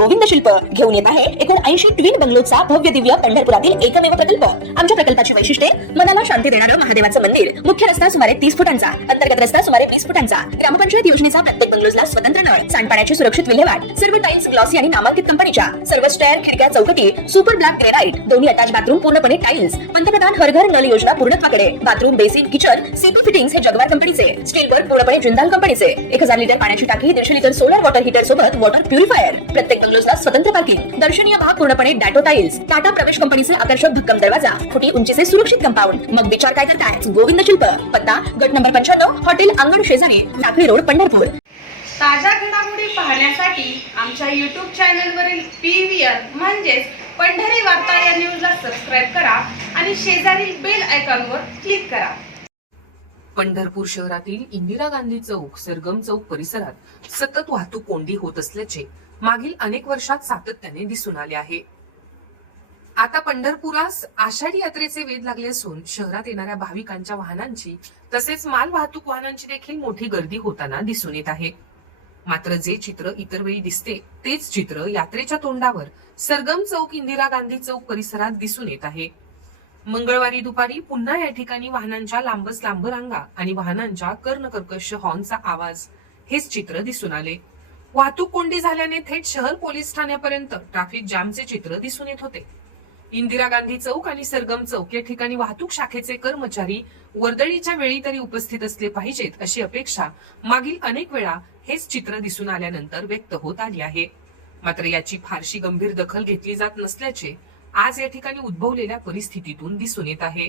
गोविंद शिल्प घेऊन येत आहे एकूण 80 ट्विन बंगलोचा भव्य दिव्य पंढरपुरातील एकमेव प्रकल्प। आमच्या प्रकल्पाची वैशिष्ट्ये मनाला शांती देणारं महादेवाचं मंदिर, मुख्य रस्ता सुमारे 30 फुटांचा, अंतर्गत रस्ता सुमारे 20 फुटांचा, ग्रामपंचायत योजनेचा प्रत्येक बंगलोजला स्वतंत्र नळ, सांडपाण्याची सुरक्षित विल्हेवाट, सर्व टाइल्स ग्लॉसी आणि नामांकित कंपनीच्या, सर्व स्टेअर, खिडक्या, चौकटी सुपर ब्लॅक ग्रेनाइट, दोन्ही अटॅच बाथरूम पूर्णपणे टाइल्स, पंतप्रधान हर घर नळ योजना पूर्णत्वाकडे, bathroom, basin, kitchen, CP fittings हे जगवार कंपनीचे, स्टील वर्क पूर्णपणे जिंदाल कंपनीचे, 1000 लिटर पाण्याची टाकी, 150 लिटर सोलर वॉटर हीटर सोबत वॉटर प्युरिफायर, प्रत्येक बंगलोजला स्वतंत्र पार्किंग, दर्शनीय भाग पूर्णपणे डॅटो टाइल्स, टाटा प्रवेश कंपनीचे आकर्षक भक्कम दरवाजा, फुटी उंचीचे सुरक्षित कंपाऊंड। मग विचार काय करताय? गोविंद शिल्प, पत्ता गट नंबर 95, हॉटेल अंगण शेजारी, लाकडी रोड, पंढरपूर। ताज्या घडामोडी पाहण्यासाठी आमच्या YouTube चॅनलवरील PVR म्हणजेच पंढरी वार्ता या न्यूजला सबस्क्राइब करा आणि शेजारील बेल आयकॉनवर क्लिक करा। पंढरपूर शहरातील इंदिरा गांधी चौक, सरगम चौक परिसरात सतत वाहतूक कोंडी होत असल्याचे मागील अनेक वर्षात सातत्याने दिसून आले आहे। आता पंढरपुरास आषाढी यात्रेचे वेध लागले असून शहरात येणाऱ्या भाविकांच्या वाहनांची तसेच माल वाहतूक वाहनांची देखील मोठी गर्दी होताना दिसून येत आहे। मात्र जे चित्र इतर वेळी दिसते तेच चित्र यात्रेच्या तोंडावर सरगम चौक, इंदिरा गांधी चौक परिसरात दिसून येत आहे। मंगळवारी दुपारी पुन्हा या ठिकाणी वाहनांच्या लांबच लांब रांगा आणि वाहनांच्या कर्णकर्कश हॉर्नचा आवाज हेच चित्र दिसून आले। वाहतूक कोंडी झाल्याने थेट शहर पोलीस ठाण्यापर्यंत ट्रॅफिक जामचे चित्र दिसून येत होते। इंदिरा गांधी चौक आणि सरगम चौक या ठिकाणी वाहतूक शाखेचे कर्मचारी वर्दळीच्या वेळी तरी उपस्थित असले पाहिजेत अशी अपेक्षा मागील अनेक वेळा हेच चित्र दिसून आल्यानंतर व्यक्त होत आली आहे। मात्र याची फारशी गंभीर दखल घेतली जात नसल्याचे आज या ठिकाणी उद्भवलेल्या परिस्थितीतून दिसून येत आहे।